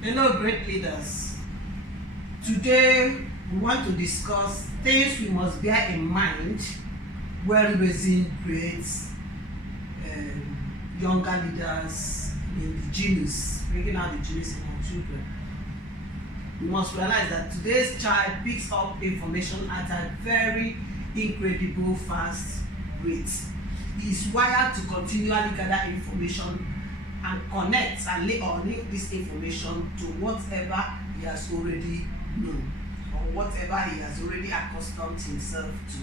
Hello, great leaders. Today, we want to discuss things we must bear in mind when raising great younger leaders in the genius, bringing out the genius in our children. We must realize that today's child picks up information at a very incredible fast rate. He is wired to continually gather information and connect and link this information to whatever he has already known or whatever he has already accustomed himself to.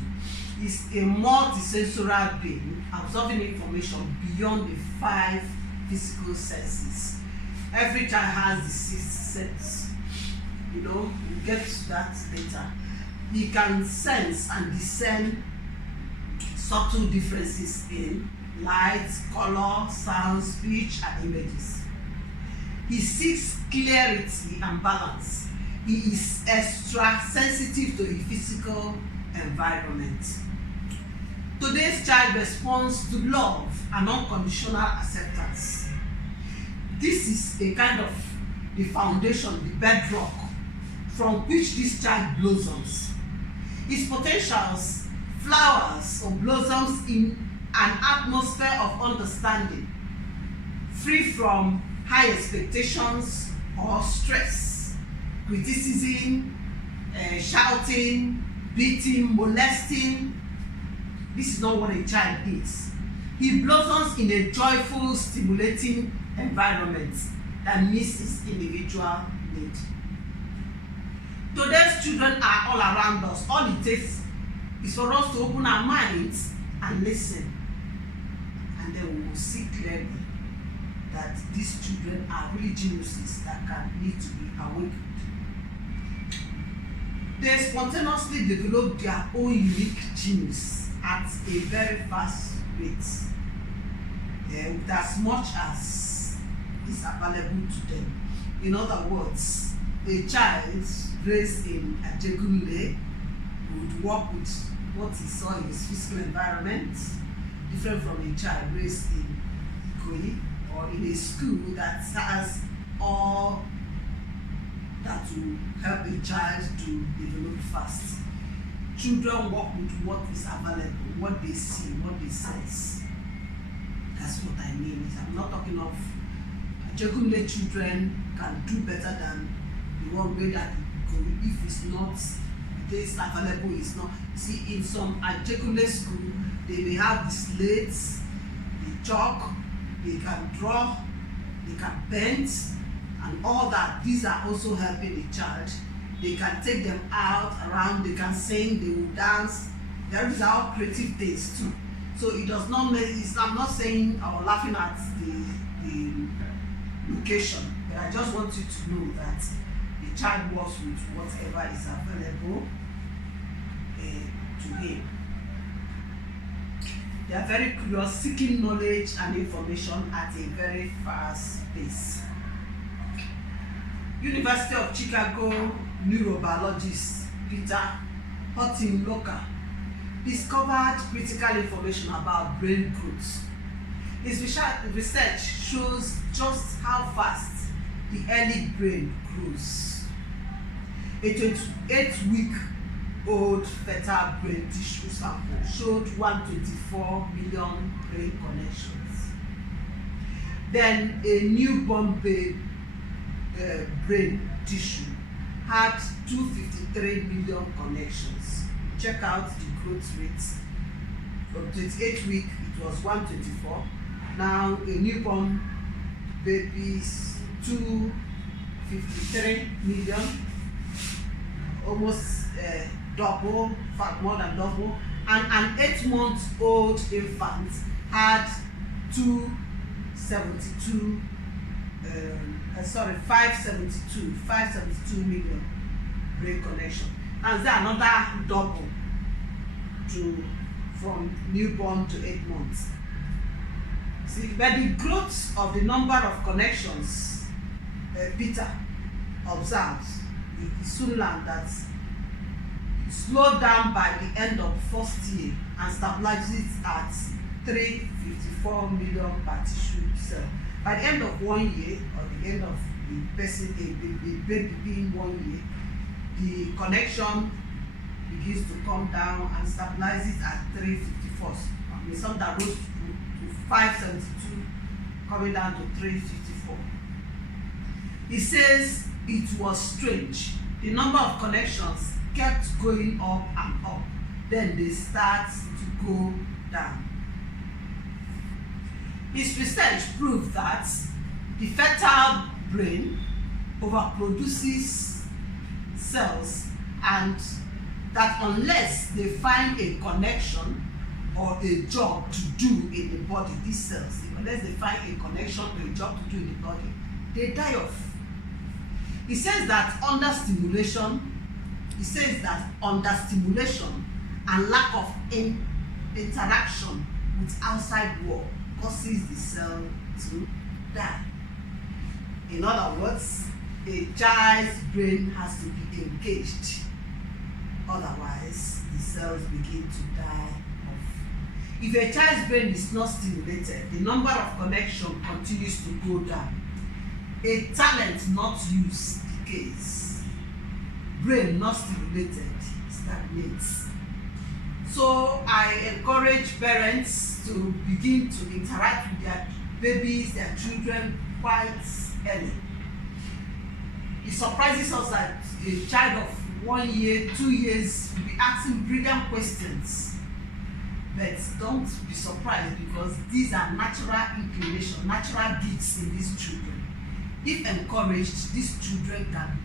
He's a multisensory being, absorbing information beyond the 5 physical senses. Every child has the 6th sense. We'll get to that later. He can sense and discern subtle differences in light, color, sound, speech, and images. He seeks clarity and balance. He is extra sensitive to the physical environment. Today's child responds to love and unconditional acceptance. This is a kind of the foundation, the bedrock from which this child blossoms. His potentials flowers or blossoms in an atmosphere of understanding, free from high expectations or stress, criticism, shouting, beating, molesting. This is not what a child needs. He blossoms in a joyful, stimulating environment that meets his individual need. Today's children are all around us. All it takes is for us to open our minds and listen. And then we will see clearly that these children are really geniuses that need to be awakened. They spontaneously develop their own unique genius at a very fast rate, with as much as is available to them. In other words, a child raised in Ajegunle would work with what he saw in his physical environment, different from a child raised in Ikoyi or in a school that has all that will help a child to develop fast. Children work with what is available, what they see, what they sense. That's what I mean. I'm not talking of Ajegunle children can do better than the one way that if it's not this available, is not. See, in some Ajegunle school, they may have the slates, the chalk, they can draw, they can paint, and all that. These are also helping the child. They can take them out around, they can sing, they will dance. There is our creative things too. So it does not make, I'm not saying or laughing at the location, but I just want you to know that the child works with whatever is available to him. They are very curious, seeking knowledge and information at a very fast pace. University of Chicago neurobiologist Peter Hutton-Locker discovered critical information about brain growth. His research shows just how fast the early brain grows. A 28-week-old fetal brain tissue sample showed 124 million brain connections. Then a newborn baby brain tissue had 253 million connections. Check out the growth rates. From 28 weeks, it was 124. Now a newborn baby's 253 million, almost double, in fact more than double. And an 8-month-old infant had 572 million brain connection. And there another double from newborn to 8 months. See, but the growth of the number of connections Peter observes, he soon learned that it slowed down by the end of the first year and stabilizes at 354 million per tissue cell. By the end of 1 year or the end of the person, the baby being 1 year, the connection begins to come down and stabilizes at 354. I mean, some that rose to 572, coming down to 354. He says it was strange. The number of connections kept going up and up. Then they start to go down. His research proved that the fetal brain overproduces cells, and that unless they find a connection or a job to do in the body, these cells, unless they find a connection or a job to do in the body, they die off. He says that under stimulation and lack of interaction with outside world causes the cell to die. In other words, a child's brain has to be engaged, otherwise the cells begin to die off. If a child's brain is not stimulated, the number of connections continues to go down. A talent not used decays. Brain not stimulated stagnates. So I encourage parents to begin to interact with their babies, their children quite early. It surprises us that a child of 1 year, 2 years will be asking brilliant questions. But don't be surprised, because these are natural inclinations, natural gifts in these children. If encouraged, these children can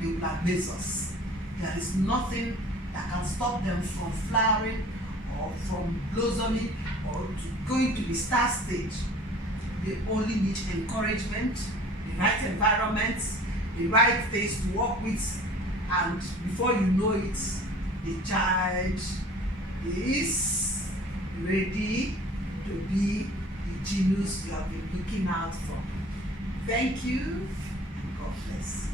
do blazers. There is nothing that can stop them from flowering or from blossoming or to going to the star stage. They only need encouragement, the right environment, the right face to work with, and before you know it, the child is ready to be the genius you have been looking out for. Thank you, and God bless.